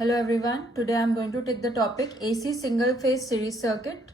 Hello everyone, today I am going to take the topic AC single phase series circuit.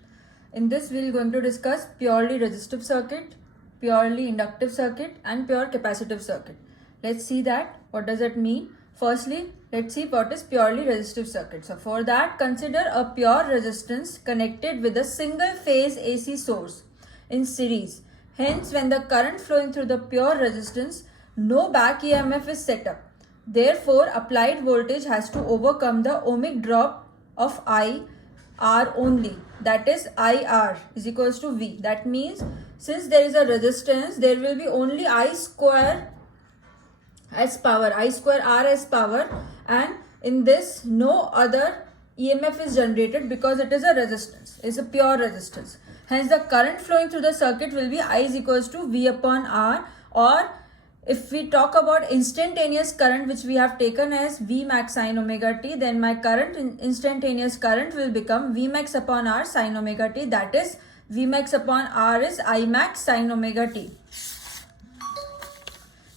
In this we are going to discuss purely resistive circuit, purely inductive circuit and pure capacitive circuit. Let's see that, what does it mean? Firstly, let's see what is purely resistive circuit. So for that, consider a pure resistance connected with a single phase AC source in series. Hence, when the current flowing through the pure resistance, no back EMF is set up. Therefore, applied voltage has to overcome the ohmic drop of IR only. That is IR is equals to V. That means since there is a resistance, there will be only I square as power, I square R as power, and in this no other EMF is generated because it is a resistance, it's a pure resistance. Hence the current flowing through the circuit will be I is equals to V upon R, or if we talk about instantaneous current which we have taken as V max sin omega t, then my current instantaneous current will become V max upon R sin omega t, that is V max upon R is I max sin omega t.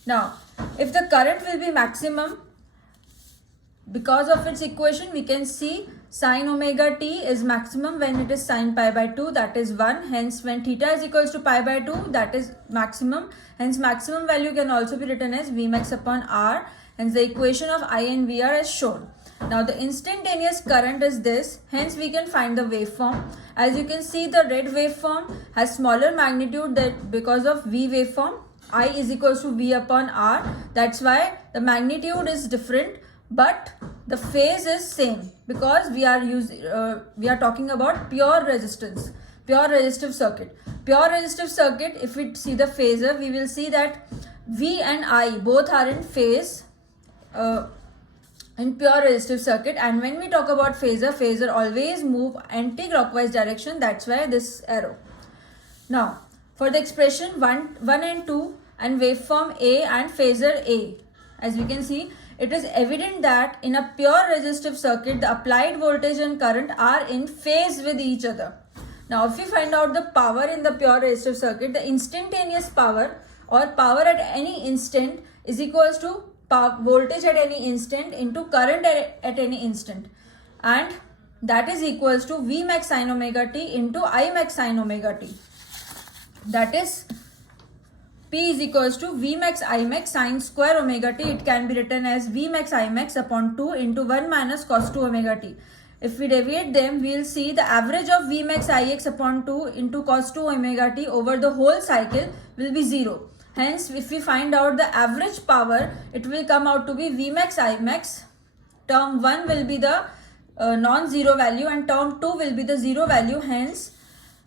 Now if the current will be maximum, because of its equation we can see sin omega t is maximum when it is sin pi by 2, that is 1. Hence when theta is equals to pi by 2, that is maximum. Hence maximum value can also be written as V max upon R. Hence the equation of I and V are as shown. Now the instantaneous current is this. Hence we can find the waveform. As you can see, the red waveform has smaller magnitude that because of V waveform. I is equals to V upon R. That's why the magnitude is different, but the phase is same because we are talking about pure resistance, pure resistive circuit. Pure resistive circuit, if we see the phasor, we will see that V and I both are in phase in pure resistive circuit. And when we talk about phasor always move anti-clockwise direction. That's why this arrow. Now for the expression 1 and 2 and waveform A and phasor A, as we can see, it is evident that in a pure resistive circuit, the applied voltage and current are in phase with each other. Now, if we find out the power in the pure resistive circuit, the instantaneous power or power at any instant is equals to voltage at any instant into current at any instant. And that is equals to V max sin omega t into I max sin omega t. That is P is equals to V max I max sin square omega t. It can be written as V max I max upon 2 into 1 minus cos 2 omega t. If we deviate them, we will see the average of V max Ix upon 2 into cos 2 omega t over the whole cycle will be 0. Hence, if we find out the average power, it will come out to be V max I max. Term 1 will be the non-zero value and term 2 will be the zero value. Hence,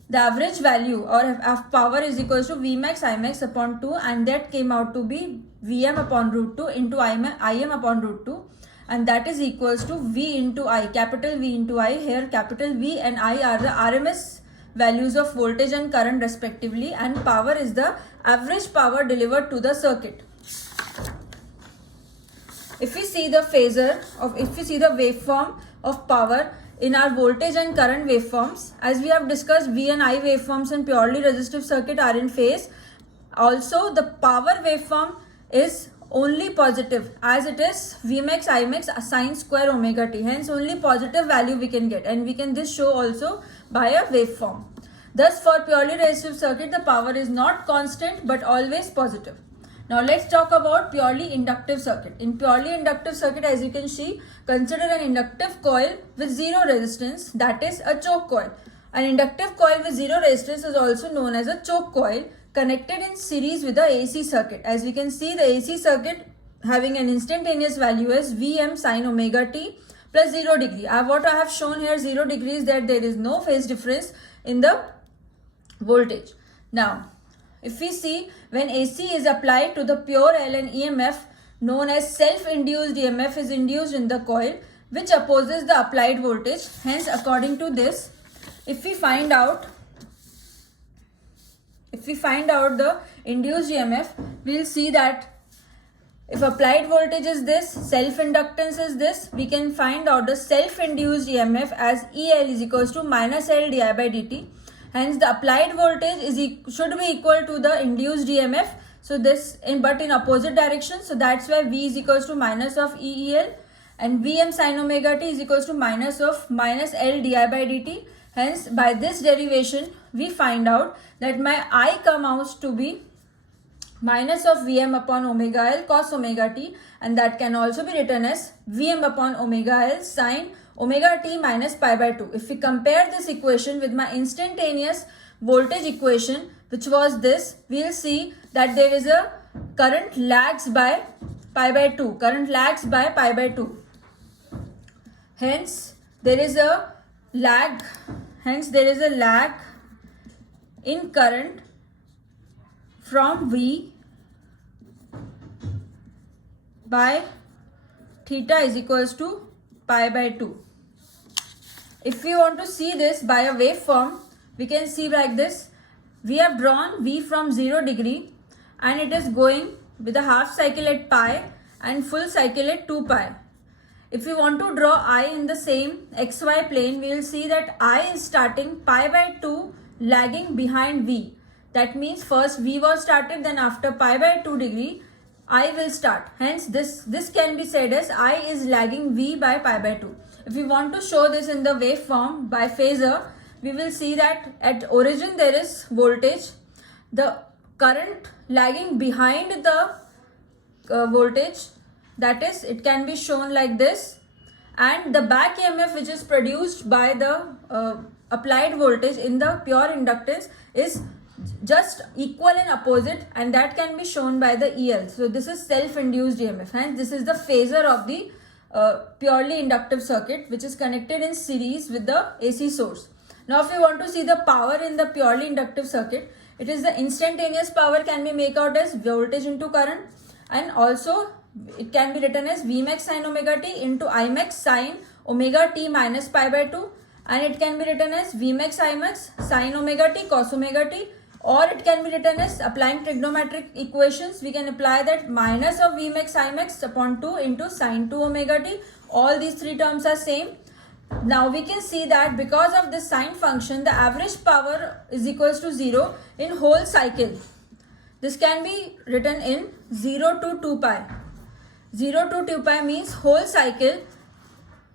the average value of power is equals to V max I max upon 2, and that came out to be Vm upon root 2 into Im upon root 2, and that is equals to V into I, capital V into I. Here capital V and I are the RMS values of voltage and current respectively, and power is the average power delivered to the circuit. If we see the waveform of power in our voltage and current waveforms, as we have discussed, V and I waveforms in purely resistive circuit are in phase. Also, the power waveform is only positive as it is V max I max sin square omega t. Hence, only positive value we can get, and we can this show also by a waveform. Thus, for purely resistive circuit, the power is not constant but always positive. Now let's talk about purely inductive circuit. In purely inductive circuit, as you can see, consider an inductive coil with zero resistance, that is a choke coil. An inductive coil with zero resistance is also known as a choke coil, connected in series with the AC circuit. As we can see, the AC circuit having an instantaneous value as Vm sin omega t plus 0 degree. What I have shown here 0 degree is that there is no phase difference in the voltage. Now, if we see, when AC is applied to the pure L, an EMF known as self-induced EMF is induced in the coil, which opposes the applied voltage. Hence, according to this, if we find out the induced EMF, we will see that if applied voltage is this, self-inductance is this, we can find out the self-induced EMF as EL is equals to minus L di by dt. Hence, the applied voltage should be equal to the induced EMF. So this, but in opposite direction. So that's why V is equals to minus of EEL, and Vm sin omega t is equals to minus of minus L di by dt. Hence, by this derivation, we find out that my I come out to be minus of Vm upon omega L cos omega t, and that can also be written as Vm upon omega L sin omega t minus pi by 2. If we compare this equation with my instantaneous voltage equation, which was this, we will see that there is a current lags by pi by 2. Current lags by pi by 2. Hence, there is a lag. Hence, there is a lag in current from V by theta is equals to pi by 2. If we want to see this by a waveform, we can see like this. We have drawn V from 0 degree and it is going with a half cycle at pi and full cycle at 2 pi. If we want to draw I in the same xy plane, we will see that I is starting pi by 2 lagging behind V. That means first V was started, then after pi by 2 degree, I will start. Hence, this can be said as I is lagging V by pi by 2. If we want to show this in the waveform by phasor, we will see that at origin there is voltage. The current lagging behind the voltage, that is, it can be shown like this, and the back EMF which is produced by the applied voltage in the pure inductance is just equal and opposite, and that can be shown by the EL. So this is self-induced EMF, and this is the phasor of the purely inductive circuit which is connected in series with the AC source. Now if we want to see the power in the purely inductive circuit, it is the instantaneous power can be made out as voltage into current, and also it can be written as Vmax sin omega t into Imax sin omega t minus pi by 2, and it can be written as Vmax Imax sin omega t cos omega t, or it can be written as applying trigonometric equations. We can apply that minus of Vmax Imax upon 2 into sin 2 omega t. All these three terms are same. Now we can see that because of this sine function, the average power is equals to 0 in whole cycle. This can be written in 0 to 2 pi. 0 to 2 pi means whole cycle,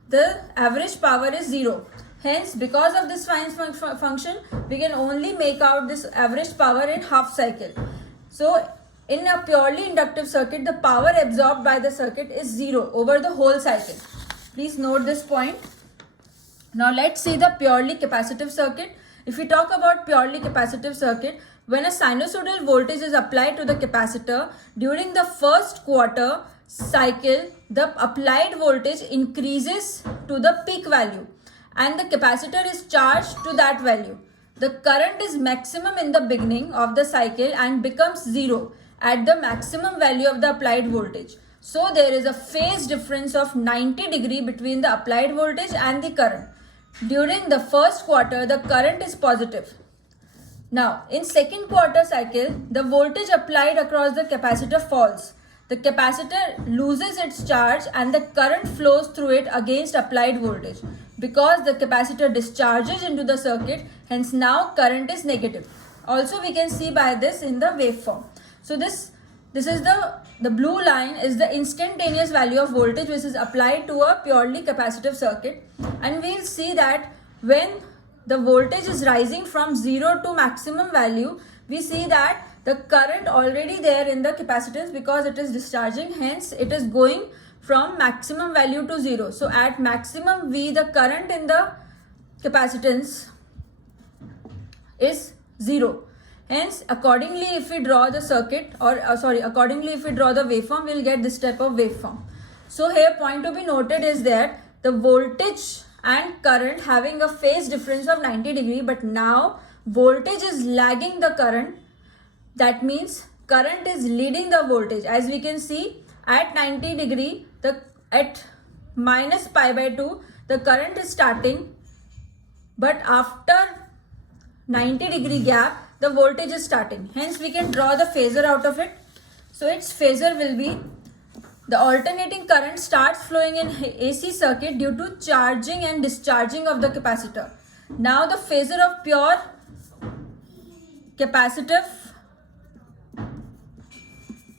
the average power is 0. Hence, because of this sine function, we can only make out this average power in half cycle. So, in a purely inductive circuit, the power absorbed by the circuit is 0 over the whole cycle. Please note this point. Now, let's see the purely capacitive circuit. If we talk about purely capacitive circuit, when a sinusoidal voltage is applied to the capacitor, during the first quarter cycle, the applied voltage increases to the peak value and the capacitor is charged to that value. The current is maximum in the beginning of the cycle and becomes 0 at the maximum value of the applied voltage. So there is a phase difference of 90 degree between the applied voltage and the current. During the first quarter, the current is positive. Now, in second quarter cycle, the voltage applied across the capacitor falls. The capacitor loses its charge and the current flows through it against applied voltage. Because the capacitor discharges into the circuit, hence now current is negative. Also, we can see by this in the waveform. So this is the blue line is the instantaneous value of voltage which is applied to a purely capacitive circuit, and we'll see that when the voltage is rising from 0 to maximum value, we see that the current already there in the capacitance because it is discharging, hence it is going from maximum value to 0. So at maximum V, the current in the capacitance is 0. Hence, accordingly, if we draw the circuit accordingly if we draw the waveform, we will get this type of waveform. So here point to be noted is that the voltage and current having a phase difference of 90 degree, but now voltage is lagging the current. That means current is leading the voltage. As we can see, at 90 degree, at minus pi by 2, the current is starting, but after 90 degree gap, the voltage is starting. Hence, we can draw the phasor out of it. So, its phasor will be the alternating current starts flowing in AC circuit due to charging and discharging of the capacitor. Now, the phasor of pure capacitive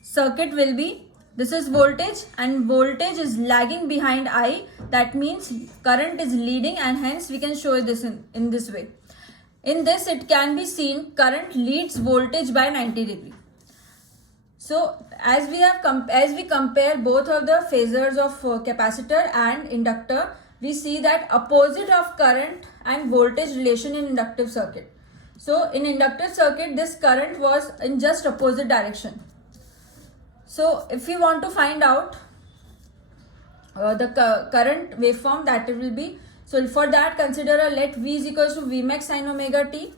circuit will be this is voltage and voltage is lagging behind I. That means current is leading, and hence we can show this in this way. In this it can be seen current leads voltage by 90 degree. So as we compare both of the phasors of capacitor and inductor, we see that opposite of current and voltage relation in inductive circuit. So in inductive circuit, this current was in just opposite direction. So if we want to find out the current waveform, that it will be, so for that consider a let V is equals to V max sin omega t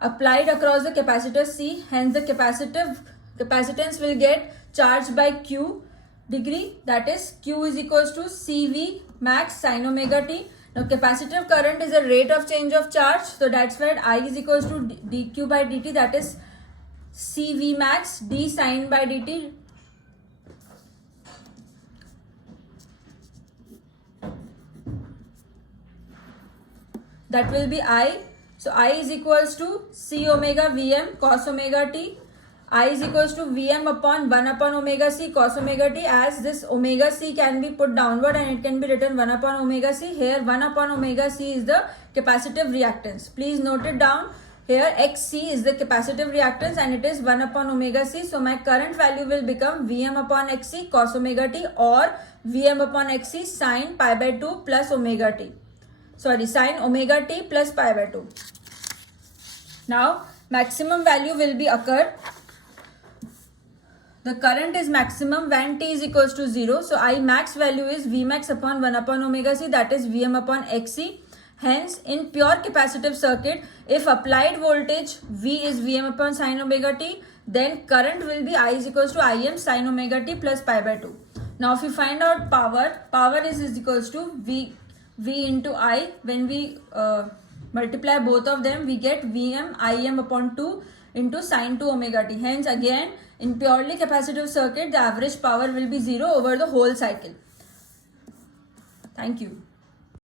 applied across the capacitor C. Hence the capacitance will get charged by Q degree, that is Q is equals to CV max sin omega t. Now capacitive current is a rate of change of charge, so that's why I is equals to dq by dt, that is CV max d sin by dt. That will be I. So I is equals to C omega Vm cos omega t. I is equals to Vm upon 1 upon omega c cos omega t, as this omega c can be put downward and it can be written 1 upon omega c. Here 1 upon omega c is the capacitive reactance. Please note it down. Here xc is the capacitive reactance and it is 1 upon omega c. So my current value will become Vm upon xc cos omega t or Vm upon xc sin pi by 2 plus omega t. Sorry, sin omega t plus pi by 2. Now maximum value will be occur. The current is maximum when t is equals to 0. So I max value is V max upon 1 upon omega c, that is Vm upon xc. Hence in pure capacitive circuit, if applied voltage V is Vm upon sin omega t, then current will be I is equals to Im sin omega t plus pi by 2. Now if we find out power is equals to V into I. When we multiply both of them, we get Vm Im upon 2 into sin 2 omega t. Hence again in purely capacitive circuit, the average power will be 0 over the whole cycle. Thank you.